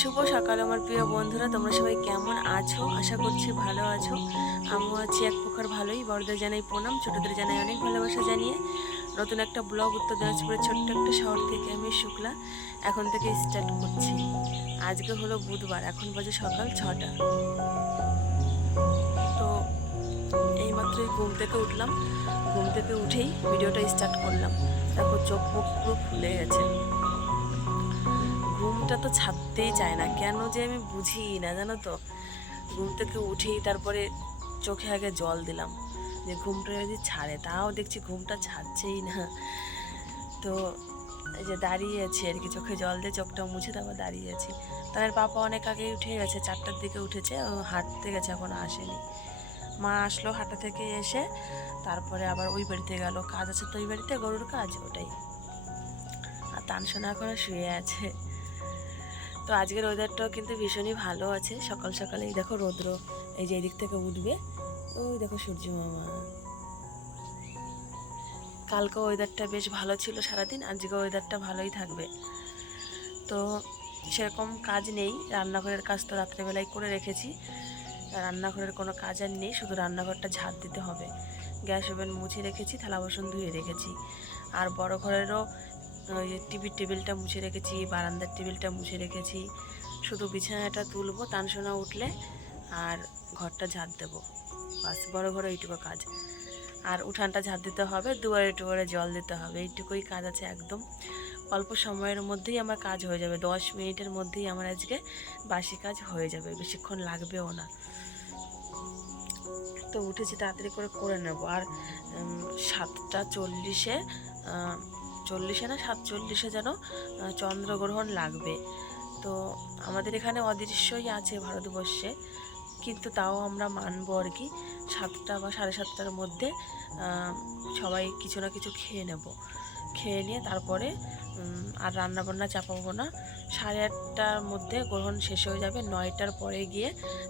শুভ সকাল আমার প্রিয় বন্ধুরা, তোমরা সবাই কেমন আছো? আশা করছি ভালো আছো। আমিও আছি এক প্রকার ভালোই। বড়দের জানাই প্রণাম, ছোটদের জানাই অনেক ভালোবাসা জানিয়ে নতুন একটা ব্লগ উত্তর দিনাজপুরের ছোট্ট একটা শহর থেকে আমি শুক্লা এখন থেকে স্টার্ট করছি। আজকে হলো বুধবার, এখন বাজে সকাল 6টা। তো এইমাত্রই ঘুম থেকে উঠলাম, ঘুম থেকে উঠেই ভিডিওটা স্টার্ট করলাম। দেখো চোখ মুখ পুরো ফুলে গেছে, ঘুমটা তো ছাড়তেই চায় না, কেন যে আমি বুঝি না, জানো তো। ঘুম থেকে উঠেই তারপরে চোখে আগে জল দিলাম যে ঘুমটা যদি ছাড়ে, তাও দেখছি ঘুমটা ছাড়ছেই না। তো এই যে দাঁড়িয়ে আছি আর কি, চোখে জল দিয়ে চোখটা মুছে তারপর দাঁড়িয়ে আছি। তাদের পাপা অনেক আগেই উঠে গেছে, 4টার দিকে উঠেছে, ও হাঁটতে গেছে, এখন আসেনি। মা আসলো হাঁটা থেকে এসে, তারপরে আবার ওই বাড়িতে গেল, কাজ আছে তো ওই বাড়িতে, গরুর কাজ, ওটাই। আর তানসোনা এখনো শুয়ে আছে। তো আজকের ওয়েদারটাও কিন্তু ভীষণই ভালো আছে। সকাল সকালে এই দেখো রৌদ্র এই যে এদিক থেকে উঠবে, ওই দেখো সূর্য মামা। কালকে ওয়েদারটা বেশ ভালো ছিল সারাদিন, আজকে ওয়েদারটা ভালোই থাকবে। তো সেরকম কাজ নেই, রান্নাঘরের কাজ তো রাত্রেবেলায় করে রেখেছি, রান্নাঘরের কোনো কাজ আর নেই, শুধু রান্নাঘরটা ঝাড় দিতে হবে। গ্যাস ওভেন মুছে রেখেছি, থালা বাসন ধুয়ে রেখেছি। আর বড় ঘরেরও ওই টিভির টেবিলটা মুছে রেখেছি, বারান্দার টেবিলটা মুছে রেখেছি। শুধু বিছানাটা তুলবো তানসোনা উঠলে, আর ঘরটা ঝাড় দেবো, বাস। বড় ঘরে এইটুকু কাজ। আর উঠানটা ঝাড় দিতে হবে, দুয়ারে টুয়ারে জল দিতে হবে, এইটুকুই কাজ আছে একদম। অল্প সময়ের মধ্যেই আমার কাজ হয়ে যাবে, 10 মিনিটের মধ্যেই আমার আজকে বাসি কাজ হয়ে যাবে, বেশিক্ষণ লাগবেও না। তো উঠেছি, তাড়াতাড়ি করে নেব। আর 7টা 40-এ 40-এ না 7:40-এ যেন চন্দ্রগ্রহণ লাগবে। তো আমাদের এখানে অদৃশ্যই আছে ভারতবর্ষে, কিন্তু তাও আমরা মানবো আর কি। 7টা বা 7:30টার মধ্যে সবাই কিছু না কিছু খেয়ে নেব, খেয়ে নিয়ে তারপরে আর রান্নাবান্না চাপাবো না। 8:30টার মধ্যে গ্রহণ শেষ হয়ে যাবে, 9টার পরে গিয়ে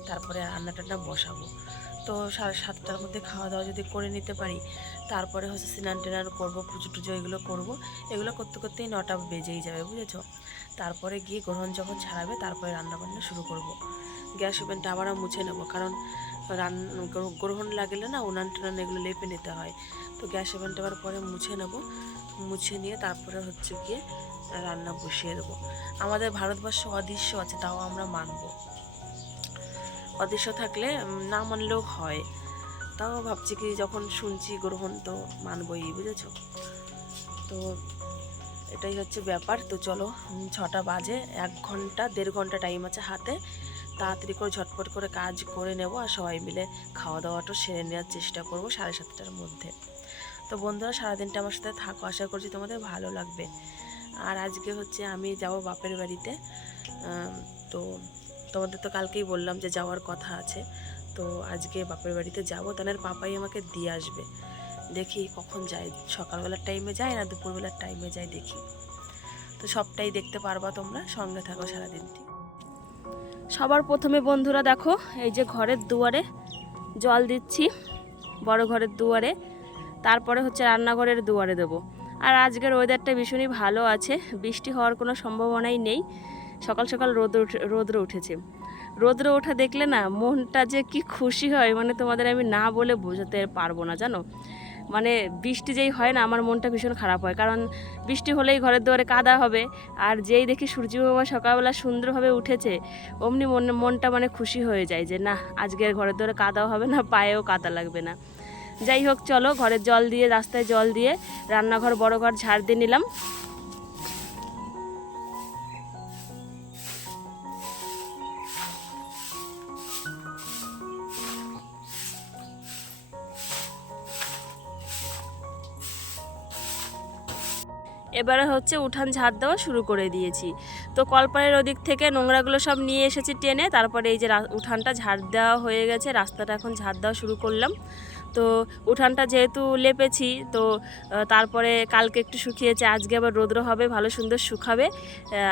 তারপরে রান্না টান্না বসাবো। তো 7:30টার মধ্যে খাওয়া দাওয়া যদি করে নিতে পারি, তারপরে হচ্ছে স্নান টেনান করবো, পুজো টুজো এগুলো করবো। এগুলো করতে করতেই 9টা বেজেই যাবে, বুঝেছো। তারপরে গিয়ে গ্রহণ যখন ছাড়াবে তারপরে রান্নাবান্না শুরু করব। গ্যাস ওভেনটা আবারও মুছে নেবো, কারণ গ্রহণ লাগলে না উনান টুনান এগুলো লেপে নিতে হয়। তো গ্যাস ওভেনটা আবার পরে মুছে নেব, মুছে নিয়ে তারপরে হচ্ছে গিয়ে রান্না বসিয়ে দেবো। আমাদের ভারতবর্ষ অদৃশ্য আছে, তাও আমরা মানব। অদৃশ্য থাকলে না মানলেও হয়, তাও ভাবছি কি যখন শুনছি গ্রহণ তো মানবই, বুঝেছো। তো এটাই হচ্ছে ব্যাপার। তো চলো, 6টা বাজে, 1 ঘন্টা 1.5 ঘন্টা টাইম আছে হাতে। তাড়াতাড়ি করে ঝটপট করে কাজ করে নেব, আর সবাই মিলে খাওয়া দাওয়াটা সেরে নেওয়ার চেষ্টা করব 7:30টার মধ্যে। তো বন্ধুরা, সারাদিনটা আমার সাথে থাকো, আশা করছি তোমাদের ভালো লাগবে। আর আজকে হচ্ছে আমি যাব বাপের বাড়িতে। তো তোমাদের তো কালকেই বললাম যে যাওয়ার কথা আছে। তো আজকে বাপের বাড়িতে যাব, তাদের পাপাই আমাকে দিয়ে আসবে। দেখি কখন যায়, সকালবেলার টাইমে যায় না দুপুরবেলার টাইমে যায় দেখি। তো সবটাই দেখতে পারবা তোমরা, সঙ্গে থাকো সারাদিনটি। সবার প্রথমে বন্ধুরা দেখো, এই যে ঘরের দুয়ারে জল দিচ্ছি, বড় ঘরের দুয়ারে, তারপরে হচ্ছে রান্নাঘরের দুয়ারে দেবো। আর আজকের ওয়েদারটা ভীষণই ভালো আছে, বৃষ্টি হওয়ার কোনো সম্ভাবনাই নেই। সকাল সকাল রৌদ্র উঠেছে। রৌদ্র ওঠা দেখলে না মনটা যে কি খুশি হয়, মানে তোমাদের আমি না বলে বোঝাতে পারবো না, জানো। মানে বৃষ্টি যেই হয় না, আমার মনটা ভীষণ খারাপ হয়, কারণ বৃষ্টি হলেই ঘরের দুয়ারে কাদা হবে। আর যেই দেখি সূর্য মামা সকালবেলা সুন্দরভাবে উঠেছে, অমনি মনটা মানে খুশি হয়ে যায় যে না, আজকের ঘরের দুয়ারে কাদাও হবে না, পায়েও কাদা লাগবে না। যাই হোক, চলো ঘরের জল দিয়ে, রাস্তায় জল দিয়ে রান্নাঘর বড় ঘর ঝাড় দিয়ে নিলাম। এবারে হচ্ছে উঠান ঝাড় দেওয়া শুরু করে দিয়েছি। তো কলপাড়ের ওদিক থেকে নোংরাগুলো সব নিয়ে এসেছি টেনে, তারপরে এই যে উঠানটা ঝাড় দেওয়া হয়ে গেছে, রাস্তাটা এখন ঝাড় দেওয়া শুরু করলাম। তো উঠানটা যেহেতু লেপেছি, তো তারপরে কালকে একটু শুকিয়েছে, আজকে আবার রৌদ্র হবে, ভালো সুন্দর শুকাবে,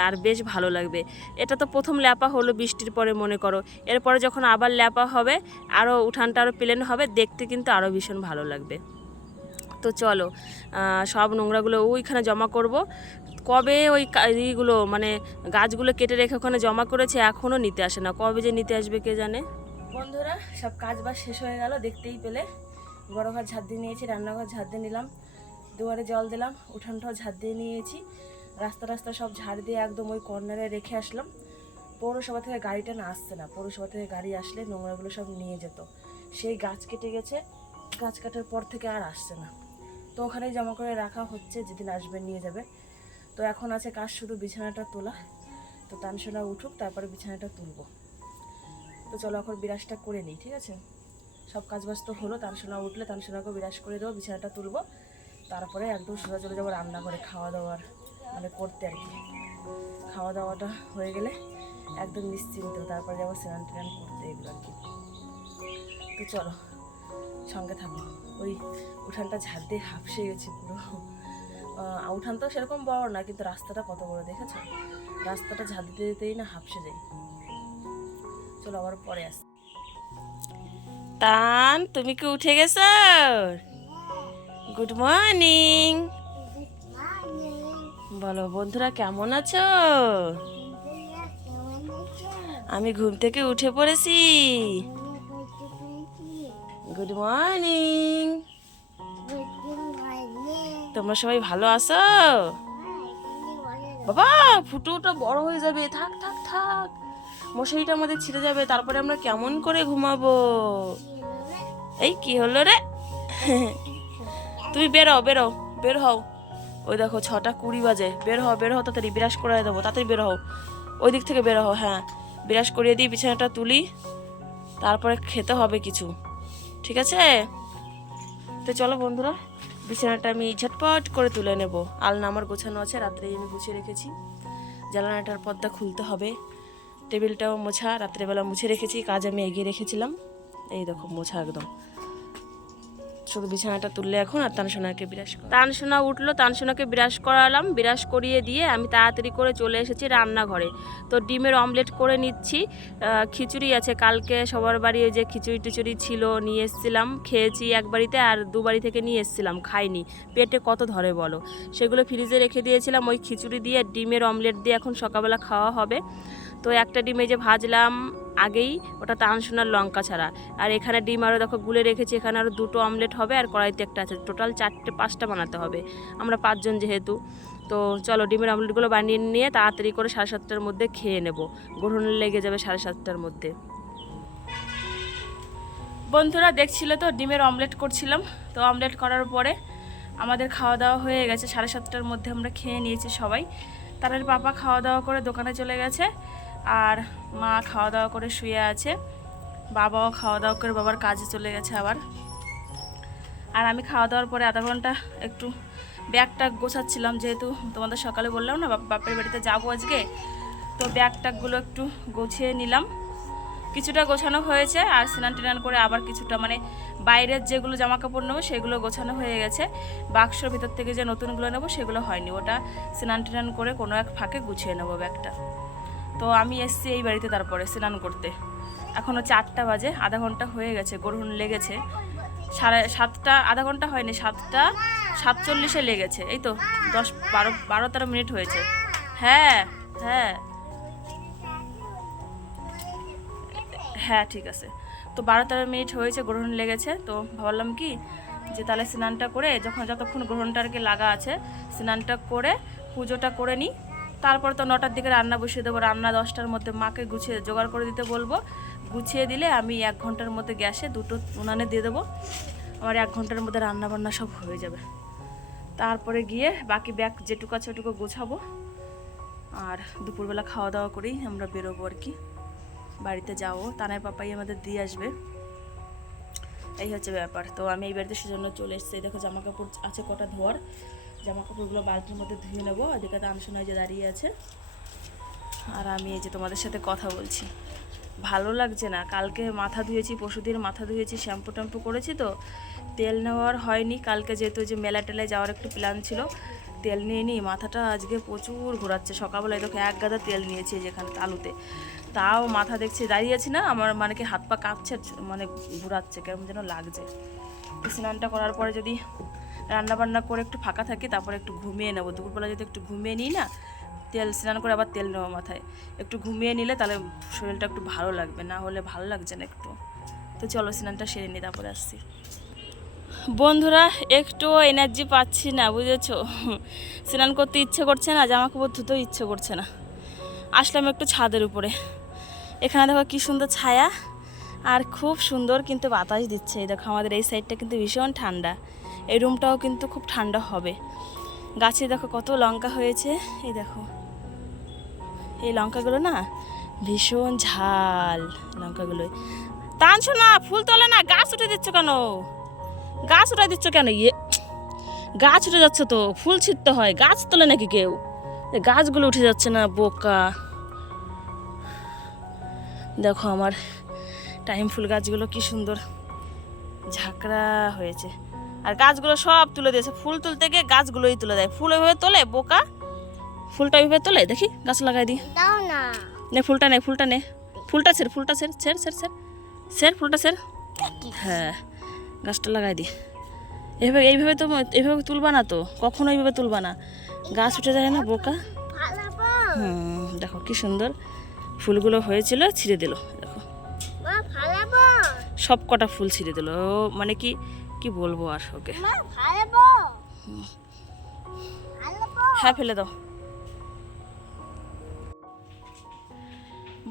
আর বেশ ভালো লাগবে। এটা তো প্রথম ল্যাপা হলো বৃষ্টির পরে, মনে করো এরপরে যখন আবার ল্যাপা হবে, আরও উঠানটা আরও প্লেন হবে, দেখতে কিন্তু আরও ভীষণ ভালো লাগবে। তো চলো, সব নোংরাগুলো ওইখানে জমা করব, কবে ওই এইগুলো মানে গাছগুলো কেটে রেখে ওখানে জমা করেছে, এখনও নিতে আসে না। কবে যে নিতে আসবে কে জানে। বন্ধুরা সব কাজ বাজ শেষ হয়ে গেল, দেখতেই পেলে। বড় ঘর ঝাড় দিয়ে নিয়েছি, রান্নাঘর ঝাড় দিয়ে নিলাম, দুয়ারে জল দিলাম, উঠানটাও ঝাড় দিয়ে নিয়েছি, রাস্তা সব ঝাড় দিয়ে একদম ওই কর্নারে রেখে আসলাম। পৌরসভা থেকে গাড়িটা না আসছে না, পৌরসভা থেকে গাড়ি আসলে নোংরাগুলো সব নিয়ে যেত। সেই গাছ কেটে গেছে, গাছ কাটার পর থেকে আর আসছে না। তো ওখানেই জমা করে রাখা হচ্ছে, যেদিন আসবে নিয়ে যাবে। তো এখন আছে কাজ শুধু বিছানাটা তোলা। তো তানসোনা উঠুক, তারপরে বিছানাটা তুলবো। তো চলো এখন বিরাজটা করে নিই, ঠিক আছে? সব কাজ বাজ তো হলো, তানসোনা উঠলে তানসোনাকেও বিরাজ করে দেবো, বিছানাটা তুলবো, তারপরে একদম সোজা চলে যাবো রান্নাঘরে খাওয়া দাওয়ার মানে করতে আর কি। খাওয়া দাওয়াটা হয়ে গেলে একদম নিশ্চিন্ত, তারপরে যাবো স্নান টান করতে, এগুলো আর কি। তো চলো সঙ্গে থাকো। ওই উঠানটা ঝাড় দিয়ে হাঁপসে গেছি পুরো। উঠান তো সেরকম বড় না, কিন্তু রাস্তাটা কত বড় দেখেছো? রাস্তাটা ঝাড় দিতে দিতেই না হাঁপসে যাই। চলো আবার পরে আস। তান তুমি কি উঠে গেছো? Good morning. বলো বন্ধুরা কেমন আছো? আমি ঘুম থেকে উঠে পড়েছি। Good morning. তোমরা সবাই ভালো আছো? বাবা ফুটোটা বড় হয়ে যাবে, থাক থাক থাক, মশারিটা আমাদের ছিঁড়ে যাবে, তারপরে আমরা কেমন করে ঘুমাবো? এই কি হলো রে? তুমি বেরো বেরো, বের হও। ওই দেখো 6:20 বাজে, বের হও বের হও, তাড়াতাড়ি বিরাজ করে দেবো, তাড়াতাড়ি বের হও, ওই দিক থেকে বের হও। হ্যাঁ বিরাজ করিয়ে দিই, বিছানাটা তুলি, তারপরে খেতে হবে কিছু, ঠিক আছে? তো চলো বন্ধুরা, বিছানাটা আমি ঝটপট করে তুলে নেব। আলনা আমার গোছানো আছে, রাত্রে আমি গুছিয়ে রেখেছি। জ্বালানাটার পর্দা খুলতে হবে, টেবিলটাও মোছা, রাত্রেবেলা মুছে রেখেছি, কাজ আমি এগিয়ে রেখেছিলাম। এই দেখো মোছা একদম, শুধু বিছানাটা তুললে এখন। আর তানসোনাকে বিরাজ করা, তানসোনা উঠলো, তানসোনাকে বিরাজ করালাম, বিরাজ করিয়ে দিয়ে আমি তাড়াতাড়ি করে চলে এসেছি রান্নাঘরে। তো ডিমের অমলেট করে নিচ্ছি। খিচুড়ি আছে, কালকে সবার বাড়ি ওই যে খিচুড়ি টিচুড়ি ছিল, নিয়ে এসেছিলাম, খেয়েছি এক বাড়িতে, আর 2 বাড়ি থেকে নিয়ে এসেছিলাম, খাইনি, পেটে কত ধরে বলো। সেগুলো ফ্রিজে রেখে দিয়েছিলাম, ওই খিচুড়ি দিয়ে ডিমের অমলেট দিয়ে এখন সকালবেলা খাওয়া হবে। তো একটা ডিমে যে ভাজলাম আগেই, ওটা তানসোনার লঙ্কা ছাড়া। আর এখানে ডিম আরও দেখো গুলে রেখেছি, এখানে আরও 2টো অমলেট হবে, আর কড়াইতে একটা আছে, টোটাল 4-5টা বানাতে হবে, আমরা 5 জন যেহেতু। তো চলো ডিমের অমলেটগুলো বানিয়ে নিয়ে তাড়াতাড়ি করে 7:30টার মধ্যে খেয়ে নেব, গ্রহণ লেগে যাবে 7:30টার মধ্যে। বন্ধুরা দেখছিলে তো ডিমের অমলেট করছিলাম। তো অমলেট করার পরে আমাদের খাওয়া দাওয়া হয়ে গেছে, 7:30টার মধ্যে আমরা খেয়ে নিয়েছি সবাই। তার পাপা খাওয়া দাওয়া করে দোকানে চলে গেছে, আর মা খাওয়া দাওয়া করে শুয়ে আছে, বাবাও খাওয়া দাওয়া করে বাবার কাজে চলে গেছে আবার। আর আমি খাওয়া দাওয়ার পরে আধা ঘন্টা একটু ব্যাগটা গোছাচ্ছিলাম, যেহেতু তোমাদের সকালে বললাম না বাপের বাড়িতে যাবো আজকে। তো ব্যাগটাগুলো একটু গুছিয়ে নিলাম, কিছুটা গোছানো হয়েছে, আর স্নান টান করে আবার কিছুটা মানে বাইরের যেগুলো জামা কাপড় নেবো সেগুলো গোছানো হয়ে গেছে। বাক্সর ভিতর থেকে যে নতুনগুলো নেবো সেগুলো হয়নি, ওটা স্নান টান করে কোনো এক ফাঁকে গুছিয়ে নেবো ব্যাগটা। তো আমি এসছি এই বাড়িতে তারপরে স্নান করতে, এখনও 4টা বাজে, আধা ঘন্টা হয়ে গেছে, গ্রহণ লেগেছে 7:30, আধা ঘন্টা হয়নি, 7:47 লেগেছে, এই তো 10-12-13 মিনিট হয়েছে। হ্যাঁ হ্যাঁ হ্যাঁ ঠিক আছে। তো 12-13 মিনিট হয়েছে, গ্রহণ লেগেছে। তো ভাবলাম কি যে তাহলে স্নানটা করে, যতক্ষণ গ্রহণটা আর কি লাগা আছে, স্নানটা করে পুজোটা করে নিই, তারপর তো 9টার দিকে রান্না বসিয়ে দেবো। রান্না 10টার মধ্যে মাকে গুছিয়ে জোগাড় করে দিতে বলবো, গুছিয়ে দিলে আমি 1 ঘন্টার মধ্যে গ্যাসে 2টো উনানে দিয়ে দেবো, আমার 1 ঘন্টার মধ্যে রান্না বান্না সব হয়ে যাবে। তারপরে গিয়ে বাকি ব্যাগ যেটুকু আছে ওটুকু গোছাবো, আর দুপুরবেলা খাওয়া দাওয়া করেই আমরা বেরোবো আর কি, বাড়িতে যাবো, তানের পাপাই আমাদের দিয়ে আসবে, এই হচ্ছে ব্যাপার। তো আমি এই বাড়িতে সেজন্য চলে এসেছি। দেখো জামা কাপড় আছে কটা ধোয়ার, জামা কাপড়গুলো বালতির মধ্যে ধুয়ে নেবো। এদিকে তানসোনা যে দাঁড়িয়ে আছে, আর আমি এই যে তোমাদের সাথে কথা বলছি। ভালো লাগছে না, কালকে মাথা ধুয়েছি, পরশুদিন মাথা ধুয়েছি, শ্যাম্পু ট্যাম্পু করেছি, তো তেল নেওয়ার হয়নি কালকে, যেহেতু যে মেলা টেলায় যাওয়ার একটু প্ল্যান ছিল, তেল নিয়ে নিই, মাথাটা আজকে প্রচুর ঘোরাচ্ছে। সকালবেলায় দেখো 1 গাদা তেল নিয়েছি যেখানে তালুতে, তাও মাথা দেখছি দাঁড়িয়েছি না, আমার মানে কি হাত পা কাঁপছে, মানে ঘোরাচ্ছে, কেমন যেন লাগছে। স্নানটা করার পরে যদি রান্নাবান্না করে একটু ফাঁকা থাকি, তারপরে একটু ঘুমিয়ে নেবো। দুপুরবেলা যদি একটু ঘুমিয়ে নিই না, তেল স্নান করে আবার তেল নেবো মাথায়, একটু ঘুমিয়ে নিলে তাহলে শরীরটা একটু ভালো লাগবে, না হলে ভালো লাগছে না একটু। তো চলো স্নানটা সেরে নিই, তারপরে আসছি। বন্ধুরা একটু এনার্জি পাচ্ছি না, বুঝেছো? স্নান করতে ইচ্ছে করছে না, জামা কাপড় ধুতেও ইচ্ছে করছে না। আসলাম একটু ছাদের উপরে, এখানে দেখো কি সুন্দর ছায়া আর খুব সুন্দর কিন্তু বাতাস দিচ্ছে। এই দেখো আমাদের এই সাইডটা কিন্তু ভীষণ ঠান্ডা, এই রুমটাও কিন্তু খুব ঠান্ডা হবে। গাছে দেখো কত লঙ্কা হয়েছে, এই দেখো এই লঙ্কাগুলো না ভীষণ ঝাল লঙ্কাগুলো। টানছো না, ফুল তোলে না, গাছ উঠে দিচ্ছ কেন? গাছ উঠে দিচ্ছ কেন? ইয়ে গাছ উঠে যাচ্ছে তো, ফুল ছিঁড়তে হয়, গাছ তোলে নাকি কেউ? গাছগুলো উঠে যাচ্ছে না, বোকা। দেখো আমার টাইম ফুল গাছগুলো কি সুন্দর ঝাঁকড়া হয়েছে, আর গাছগুলো সব তুলে দিয়েছে। ফুল তুলতে গিয়ে গাছগুলোই তুলে দেয়। ফুল ওইভাবে তোলে, বোকা। ফুলটা ওইভাবে তোলে, দেখি গাছ লাগাই দিই। নে ফুলটা নে, ফুলটা নে, ফুলটা ছেড়, ফুলটা ছেড়, ছেড় ছেড় ছেড় ছেড়, ফুলটা ছেড়। হ্যাঁ গাছটা লাগাই দি। এইভাবে তো এইভাবে তুলবা না তো, কখনো এইভাবে তুলবা না, গাছ উঠে যায় না, বোকা। দেখো কি সুন্দর ফুলগুলো হয়েছিল, ছিঁড়ে দিল। দেখো সব কটা ফুল ছিঁড়ে দিল, মানে কি কি বলবো আর ওকে। হ্যাঁ ফেলে দাও।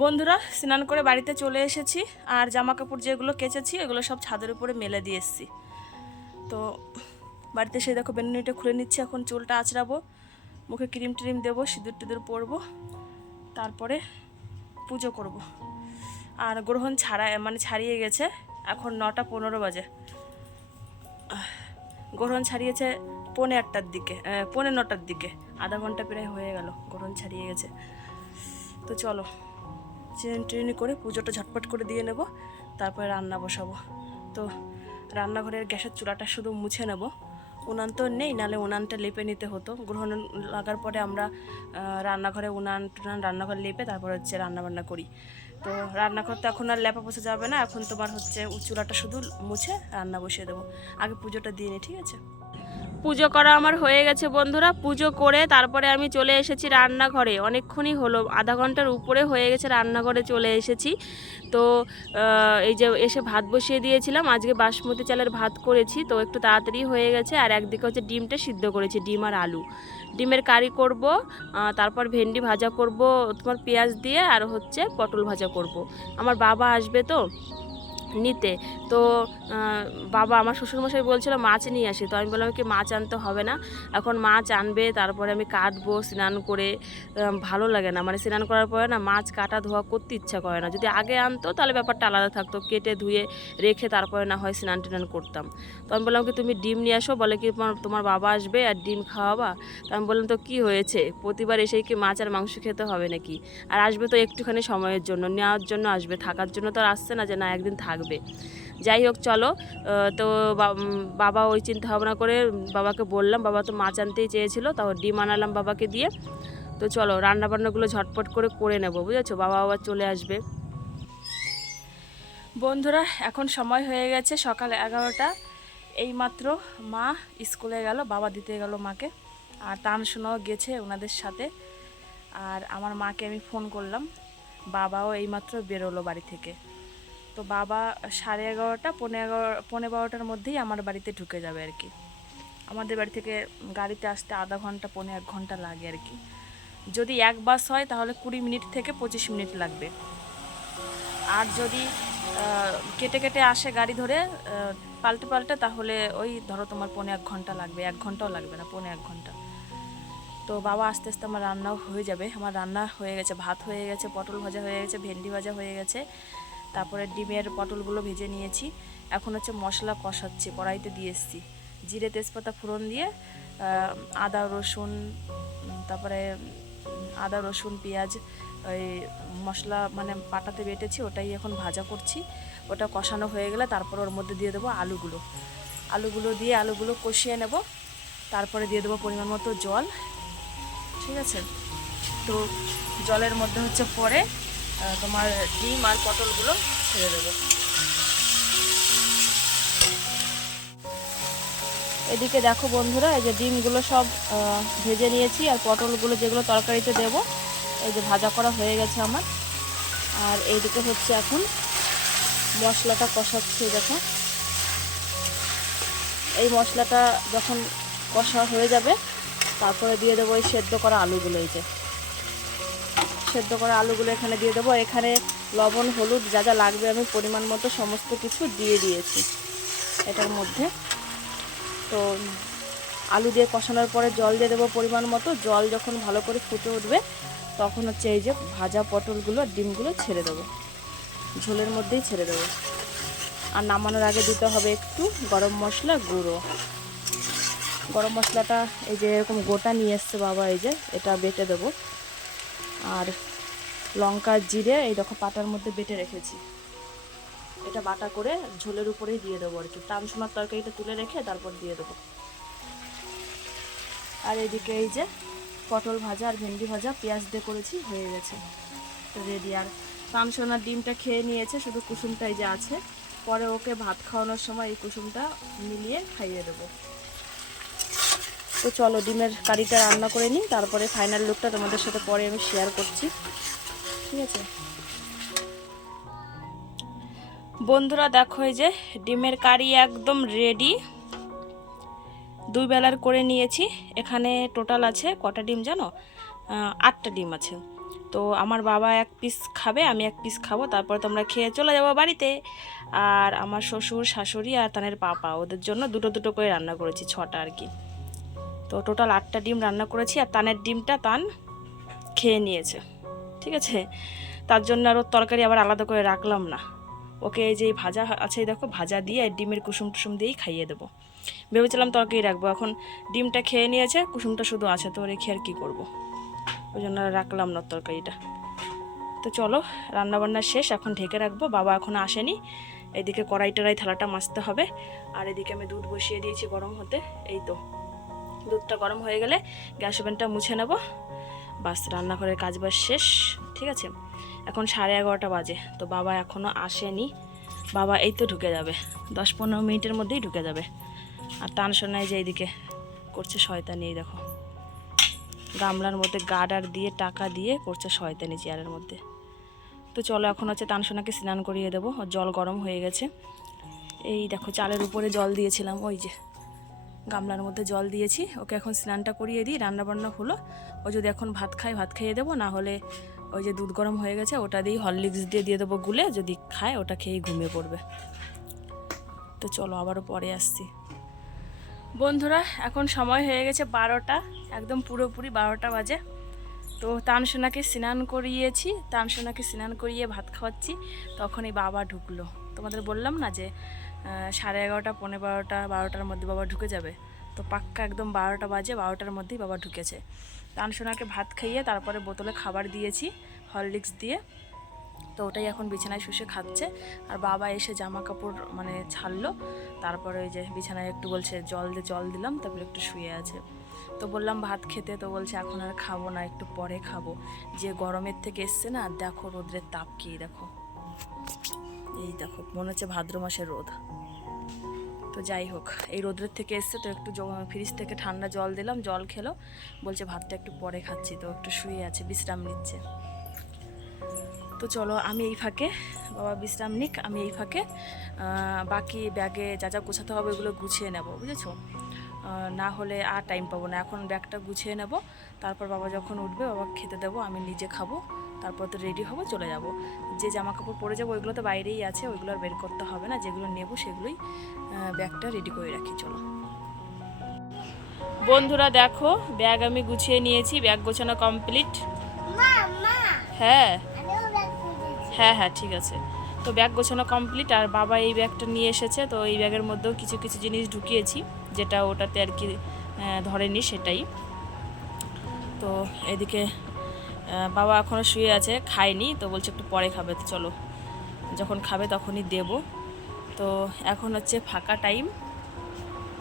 বন্ধুরা স্নান করে বাড়িতে চলে এসেছি, আর জামা কাপড় যেগুলো কেচেছি এগুলো সব ছাদের উপরে মেলে দিয়ে এসেছি। তো বাড়িতে এসে দেখো বেনুনিটা খুলে নিচ্ছি, এখন চুলটা আঁচড়াবো, মুখে ক্রিম ট্রিম দেবো, সিঁদুর টিঁদুর পরবো, তারপরে পুজো করব। আর গ্রহণ ছাড়িয়ে গেছে, এখন 9:15 বাজে। গ্রহণ ছাড়িয়েছে 8:45-র দিকে, 9:15-র দিকে, আধা ঘন্টা প্রায় হয়ে গেল গ্রহণ ছাড়িয়ে গেছে। তো চলো ট্রেনি করে পুজোটা ঝটপট করে দিয়ে নেব, তারপরে রান্না বসাবো। তো রান্নাঘরের গ্যাসের চুলাটা শুধু মুছে নেব, উনান তো নেই, নাহলে উনানটা লেপে নিতে হতো। গ্রহণ লাগার পরে আমরা রান্নাঘরে উনান রান্নাঘর লেপে তারপর হচ্ছে রান্নাবান্না করি। তো রান্নাঘর তো এখন আর লেপা বসে যাবে না, এখন তোমার হচ্ছে চুলাটা শুধু মুছে রান্না বসিয়ে দেবো। আগে পুজোটা দিয়ে নিই, ঠিক আছে? পুজো করা আমার হয়ে গেছে বন্ধুরা। পুজো করে তারপরে আমি চলে এসেছি রান্নাঘরে, অনেকক্ষণই হলো, আধা ঘন্টার উপরে হয়ে গেছে রান্নাঘরে চলে এসেছি। তো এই যে এসে ভাত বসিয়ে দিয়েছিলাম, আজকে বাসমতি চালের ভাত করেছি, তো একটু তাড়াতাড়ি হয়ে গেছে। আর একদিকে হচ্ছে ডিমটা সিদ্ধ করেছি, ডিম আর আলু, ডিমের কারি করব, তারপর ভেন্ডি ভাজা করব তোমার পেঁয়াজ দিয়ে, আর হচ্ছে পটল ভাজা করব। আমার বাবা আসবে তো নিতে, তো বাবা আমার শ্বশুরমশাই বলছিল মাছ নিয়ে আসে, তো আমি বললাম কি মাছ আনতে হবে না, এখন মাছ আনবে তারপরে আমি কাটবো স্নান করে। ভালো লাগে না, মানে স্নান করার পরে না মাছ কাটা ধোয়া করতে ইচ্ছা করে না। যদি আগে আনতো তাহলে ব্যাপারটা আলাদা থাকতো, কেটে ধুয়ে রেখে তারপরে না হয় স্নান টান করতাম। তো আমি বললাম কি তুমি ডিম নিয়ে আসো, বলে কি তোমার বাবা আসবে আর ডিম খাওয়াবা। তো আমি বললাম তো কি হয়েছে, প্রতিবার এসেই কি মাছ আর মাংস খেতে হবে নাকি? আর আসবে তো একটুখানি সময়ের জন্য, নেওয়ার জন্য আসবে, থাকার জন্য তো আর আসছে না যে না একদিন থাকবে। যাই হোক চলো, তো বাবা ওই চিন্তা ভাবনা করে বাবাকে বললাম, বাবা তো মাছ আনতেই চেয়েছিল, তাও ডিম আনালাম বাবাকে দিয়ে। তো চলো রান্নাবান্নাগুলো ঝটপট করে নেবো, বুঝেছো, বাবা আবার চলে আসবে। বন্ধুরা এখন সময় হয়ে গেছে সকাল 11টা, এইমাত্র মা স্কুলে গেল, বাবা দিতে গেল মাকে, আর তানসোনাও গেছে ওনাদের সাথে। আর আমার মাকে আমি ফোন করলাম, বাবাও এইমাত্র বেরোলো বাড়ি থেকে। তো বাবা 11:30 পৌনে 12টার মধ্যেই আমার বাড়িতে ঢুকে যাবে আর কি। আমাদের বাড়ি থেকে গাড়িতে আসতে আধা ঘন্টা 1 ঘন্টা লাগে আর কি। যদি এক বাস হয় তাহলে 20 মিনিট থেকে 25 মিনিট লাগবে, আর যদি কেটে কেটে আসে গাড়ি ধরে পাল্টে তাহলে ওই ধরো তোমার 1 ঘন্টা লাগবে, 1 ঘন্টাও লাগবে না, 1 ঘন্টা। তো বাবা আস্তে আস্তে আমার রান্নাও হয়ে যাবে। আমার রান্না হয়ে গেছে, ভাত হয়ে গেছে, পটল ভাজা হয়ে গেছে, ভেন্ডি ভাজা হয়ে গেছে, তারপরে ডিমের পটলগুলো ভেজে নিয়েছি। এখন হচ্ছে মশলা কষাচ্ছি, কড়াইতে দিয়ে এসেছি, জিরে তেজপাতা ফোড়ন দিয়ে আদা রসুন, তারপরে আদা রসুন পেঁয়াজ ওই মশলা মানে পাটাতে বেটেছি, ওটাই এখন ভাজা করছি। ওটা কষানো হয়ে গেলে তারপর ওর মধ্যে দিয়ে দেবো আলুগুলো দিয়ে আলুগুলো কষিয়ে নেব, তারপরে দিয়ে দেবো পরিমাণ মতো জল, ঠিক আছে? তো জলের মধ্যে হচ্ছে পরে তোমার ডিম আর পটলগুলো ছেড়ে দেবো। এদিকে দেখো বন্ধুরা, এই যে ডিমগুলো সব ভেজে নিয়েছি, আর পটলগুলো যেগুলো তরকারিতে দেবো এই যে ভাজা করা হয়ে গেছে আমার। আর এইদিকে হচ্ছে এখন মশলাটা কষাচ্ছি। দেখো এই মশলাটা যখন কষা হয়ে যাবে তারপরে দিয়ে দেবো এই সেদ্ধ করা আলুগুলো। এই যে সেদ্ধ করা আলুগুলো এখানে দিয়ে দেবো। এখানে লবণ হলুদ যা যা লাগবে আমি পরিমাণ মতো সমস্ত কিছু দিয়ে দিয়েছি এটার মধ্যে। তো আলু দিয়ে কষানোর পরে জল দিয়ে দেবো পরিমাণ মতো। জল যখন ভালো করে ফুটে উঠবে তখন হচ্ছে এই যে ভাজা পটলগুলো ডিমগুলো ছেড়ে দেবো, ঝোলের মধ্যেই ছেড়ে দেবো। আর নামানোর আগে দিতে হবে একটু গরম মশলা গুঁড়ো। গরম মশলাটা এই যে এরকম গোটা নিয়ে এসছে বাবা, এই যে এটা বেটে দেবো। আর লঙ্কা জিরে এই দেখো পাটার মধ্যে বেটে রেখেছি, এটা বাটা করে ঝোলের উপরেই দিয়ে দেবো আর কি। টামসোনার তরকারিটা তুলে রেখে তারপর দিয়ে দেবো। আর এদিকে এই যে পটল ভাজা আর ভেন্ডি ভাজা পেঁয়াজ দিয়ে করেছি, হয়ে গেছে তো রেডি। আর টামসোনার ডিমটা খেয়ে নিয়েছে, শুধু কুসুমটাই যে আছে, পরে ওকে ভাত খাওয়ানোর সময় এই কুসুমটা মিলিয়ে খাইয়ে দেবো। তো চলো ডিমের কারিটা রান্না করে নিই, তারপরে ফাইনাল লুকটা তোমাদের সাথে পরে আমি শেয়ার করছি, ঠিক আছে বন্ধুরা। দেখো এই যে ডিমের কারি একদম রেডি, 2 বেলার করে নিয়েছি। এখানে টোটাল আছে কটা ডিম জানো? 8টা ডিম আছে। তো আমার বাবা 1 পিস খাবে, আমি 1 পিস খাবো, তারপরে তোমরা খেয়ে চলে যাবো বাড়িতে। আর আমার শ্বশুর শাশুড়ি আর তানের পাপা, ওদের জন্য দুটো দুটো করে রান্না করেছি, 6টা আর কি। তো টোটাল 8টা ডিম রান্না করেছি। আর তানের ডিমটা তান খেয়ে নিয়েছে, ঠিক আছে। তার জন্য আর ওর তরকারি আবার আলাদা করে রাখলাম না। ওকে এই যে ভাজা আছে দেখো, ভাজা দিয়ে ডিমের কুসুম টুসুম দিয়েই খাইয়ে দেবো। ভেবেছিলাম তরকারি রাখবো, এখন ডিমটা খেয়ে নিয়েছে, কুসুমটা শুধু আছে, তো রেখে আর কী করবো, ওই জন্য রাখলাম না তরকারিটা। তো চলো রান্নাবান্না শেষ, এখন ঢেকে রাখবো, বাবা এখনও আসেনি। এদিকে কড়াই টড়াই থালাটা মাজতে হবে। আর এদিকে আমি দুধ বসিয়ে দিয়েছি গরম হতে। এই তো দুধটা গরম হয়ে গেলে গ্যাস ওভেনটা মুছে নেব, বাস রান্নাঘরের কাজ বাস শেষ, ঠিক আছে। এখন 11:30 বাজে, তো বাবা এখনও আসেনি। বাবা এই তো ঢুকে যাবে, 10-15 মিনিটের মধ্যেই ঢুকে যাবে। আর টানসোনায় যে এইদিকে করছে শয়তানি, এই দেখো গামলার মধ্যে গার্ডার দিয়ে টাকা দিয়ে করছে শয়তানি চেয়ারের মধ্যে। তো চলো এখন হচ্ছে টানসোনাকে স্নান করিয়ে দেবো, জল গরম হয়ে গেছে। এই দেখো চালের উপরে জল দিয়েছিলাম, ওই যে গামলার মধ্যে জল দিয়েছি, ওকে এখন স্নানটা করিয়ে দিই। রান্নাবান্না হলো, ও যদি এখন ভাত খায় ভাত খাইয়ে দেবো, না হলে ওই যে দুধ গরম হয়ে গেছে ওটা দিয়েই হরলিক্স দিয়ে দেবো গুলে, যদি খায় ওটা খেয়েই ঘুমিয়ে পড়বে। তো চলো আবারও পরে আসছি বন্ধুরা। এখন সময় হয়ে গেছে 12টা, একদম পুরোপুরি 12টা বাজে। তো টানসোনাকে স্নান করিয়েছি, টানসোনাকে স্নান করিয়ে ভাত খাওয়াচ্ছি, তখনই বাবা ঢুকলো। তোমাদের বললাম না যে 11:30 পৌনে 12টার মধ্যে বাবা ঢুকে যাবে, তো পাক্কা একদম 12টা বাজে, 12টার মধ্যেই বাবা ঢুকেছে। টানসোনাকে ভাত খাইয়ে তারপরে বোতলে খাবার দিয়েছি হরলিক্স দিয়ে, তো ওটাই এখন বিছানায় শুষে খাচ্ছে। আর বাবা এসে জামা কাপড় মানে ছাড়লো, তারপরে ওই যে বিছানায় একটু বলছে জল দিলাম, তারপরে একটু শুয়ে আছে। তো বললাম ভাত খেতে, তো বলছে এখন আর খাবো না, একটু পরে খাবো, যে গরমের থেকে এসছে না। দেখো রোদ্রের তাপ কি, দেখো এই দেখো মনে হচ্ছে ভাদ্র মাসের রোদ। তো যাই হোক, এই রোদ্রের থেকে এসছে, তো একটু ফ্রিজ থেকে ঠান্ডা জল দিলাম, জল খেলো, বলছে ভাতটা একটু পরে খাচ্ছি, তো একটু শুয়ে আছে, বিশ্রাম নিচ্ছে। তো চলো আমি এই ফাঁকে, বাবা বিশ্রাম নিক, আমি এই ফাঁকে বাকি ব্যাগে যা যা গুছাতে হবে ওগুলো গুছিয়ে নেব, বুঝেছো। না হলে আর টাইম পাবো না। এখন ব্যাগটা গুছিয়ে নেব, তারপর বাবা যখন উঠবে বাবাকে খেতে দেবো, আমি নিজে খাবো, তারপর তো রেডি হবো, চলে যাব। যে জামা কাপড় পরে যাবো ওইগুলো তো বাইরেই আছে, ওইগুলো আর বের করতে হবে না, যেগুলো নেব সেগুলোই ব্যাগটা রেডি করে রাখি। চলো বন্ধুরা দেখো ব্যাগ আমি গুছিয়ে নিয়েছি, ব্যাগ গোছানো কমপ্লিট। হ্যাঁ হ্যাঁ হ্যাঁ ঠিক আছে। তো ব্যাগ গোছানো কমপ্লিট, আর বাবা এই ব্যাগটা নিয়ে এসেছে, তো এই ব্যাগের মধ্যেও কিছু কিছু জিনিস ঢুকিয়েছি, যেটা ওটাতে আর কি ধরেনি সেটাই। তো এদিকে বাবা এখনও শুয়ে আছে, খায়নি, তো বলছে একটু পরে খাবে, তো চলো যখন খাবে তখনই দেব। তো এখন হচ্ছে ফাঁকা টাইম,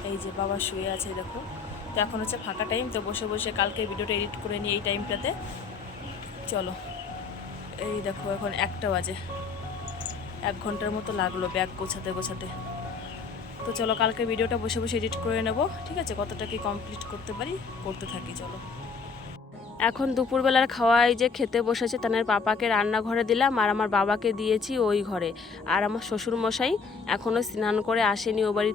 এই যে বাবা শুয়ে আছে দেখো। তো এখন হচ্ছে ফাঁকা টাইম, তো বসে বসে কালকে ভিডিওটা এডিট করে নিই এই টাইমটাতে। চলো এই দেখো এখন 1টা বাজে, 1 ঘন্টার মতো লাগলো ব্যাগ গোছাতে গোছাতে। তো চলো কালকে ভিডিওটা বসে বসে এডিট করে নেব, ঠিক আছে? কতটা কি কমপ্লিট করতে পারি করতে থাকি, চলো। এখন দুপুরবেলার খাওয়াই যে খেতে বসেছে, তাদের পাপাকে রান্নাঘরে দিলাম আর আমার বাবাকে দিয়েছি ওই ঘরে। আর আমার শ্বশুর মশাই এখনও স্নান করে আসেনি ও বাড়ি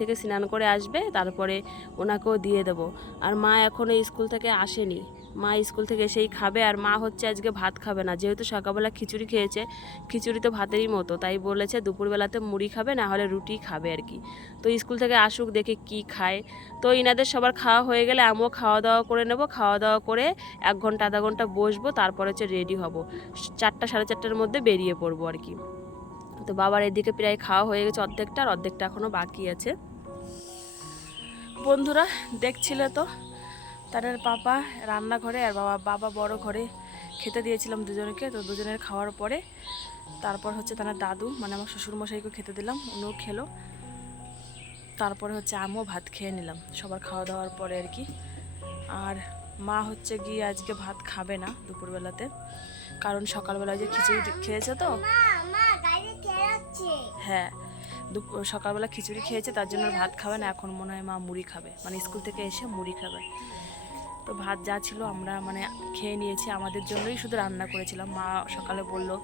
থেকে স্নান করে আসবে, তারপরে ওনাকেও দিয়ে দেবো। আর মা এখনও স্কুল থেকে আসেনি, মা স্কুল থেকে এসেই খাবে। আর মা হচ্ছে আজকে ভাত খাবে না, যেহেতু সকালবেলা খিচুড়ি খেয়েছে, খিচুড়ি তো ভাতেরই মতো, তাই বলেছে দুপুরবেলাতে মুড়ি খাবে, না হলে রুটি খাবে আর কি। তো স্কুল থেকে আসুক, দেখে কি খায়। তো ইনাদের সবার খাওয়া হয়ে গেলে আমিও খাওয়া দাওয়া করে নেব। খাওয়া দাওয়া করে 1 ঘন্টা আধা ঘন্টা বসবো, তারপরে হচ্ছে রেডি হব, 4টা সাড়ে 4টার মধ্যে বেরিয়ে পড়বো আর কি। তো বাবার এদিকে প্রায় খাওয়া হয়ে গেছে অর্ধেকটা, আর অর্ধেকটা এখনও বাকি আছে। বন্ধুরা দেখছিলে তো, তাদের পাপা রান্নাঘরে আর বাবা বড় ঘরে খেতে দিয়েছিলাম দুজনকে। তো দুজনের খাওয়ার পরে তারপর হচ্ছে তাদের দাদু মানে আমার শ্বশুরমশাইকে খেতে দিলাম, উনিও খেলো। তারপরে হচ্ছে আমিও ভাত খেয়ে নিলাম সবার খাওয়া দাওয়ার পরে আর কি। আর মা হচ্ছে গিয়ে আজকে ভাত খাবে না দুপুরবেলাতে, কারণ সকালবেলায় যে খিচুড়ি খেয়েছে তো, হ্যাঁ সকালবেলা খিচুড়ি খেয়েছে, তার জন্য ভাত খাবে না। এখন মনে হয় মা মুড়ি খাবে, মানে স্কুল থেকে এসে মুড়ি খাবে। তো ভাত যা ছিল আমরা মানে খেয়ে নিয়েছি, আমাদের জন্যই শুধু রান্না করেছিলাম। মা সকালে বললো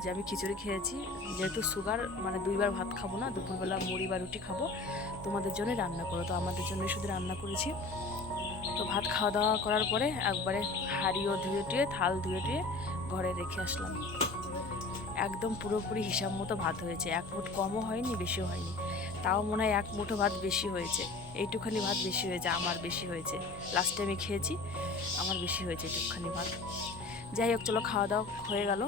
যে আমি খিচুড়ি খেয়েছি, যেহেতু সুগার মানে 2বার ভাত খাবো না, দুপুরবেলা মুড়ি বা রুটি খাবো, তোমাদের জন্যই রান্না করো। তো আমাদের জন্যই শুধু রান্না করেছি। তো ভাত খাওয়া দাওয়া করার পরে একবারে হাঁড়িও ধুয়ে টুয়ে থাল ধুয়ে টুয়ে ঘরে রেখে আসলাম। একদম পুরোপুরি হিসাব মতো ভাত হয়েছে, 1 মুঠ কমও হয়নি বেশিও হয়নি, তাও মনে হয় 1 মুঠো ভাত বেশি হয়েছে। এইটুখানি ভাত বেশি হয়েছে, আমার বেশি হয়েছে, লাস্টে আমি খেয়েছি, আমার বেশি হয়েছে এইটুখানি ভাত। যাই হোক চলো, খাওয়া দাওয়া হয়ে গেল।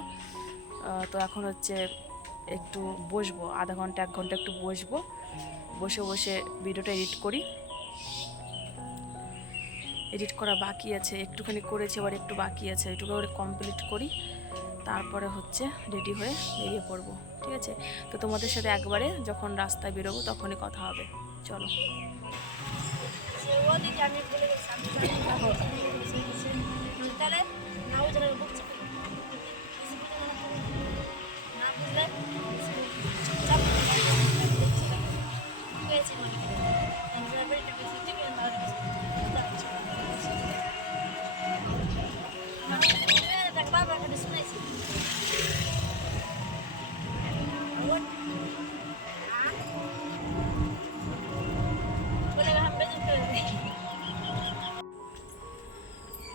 তো এখন হচ্ছে একটু বসবো, আধা ঘন্টা 1 ঘন্টা একটু বসবো, বসে বসে ভিডিওটা এডিট করা বাকি আছে, একটুখানি করেছি, আবার একটু বাকি আছে, এটুকু করে কমপ্লিট করি, তারপরে হচ্ছে রেডি হয়ে বেরিয়ে পড়বো, ঠিক আছে? তো তোমাদের সাথে একবারে যখন রাস্তায় বেরোবো তখনই কথা হবে, চলো।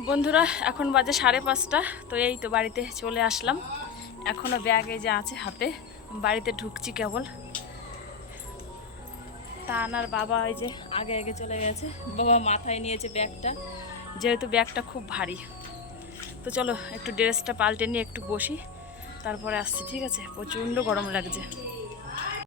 বন্ধুরা এখন বাজে 5:30, তো এই তো বাড়িতে চলে আসলাম। এখনও ব্যাগে যে আছে হাতে, বাড়িতে ঢুকছি কেবল। তানার বাবা এই যে আগে আগে চলে গেছে, বাবা মাথায় নিয়েছে ব্যাগটা, যেহেতু ব্যাগটা খুব ভারী। তো চলো একটু ড্রেসটা পাল্টে নিয়ে একটু বসি, তারপরে আসছি, ঠিক আছে? প্রচণ্ড গরম লাগছে।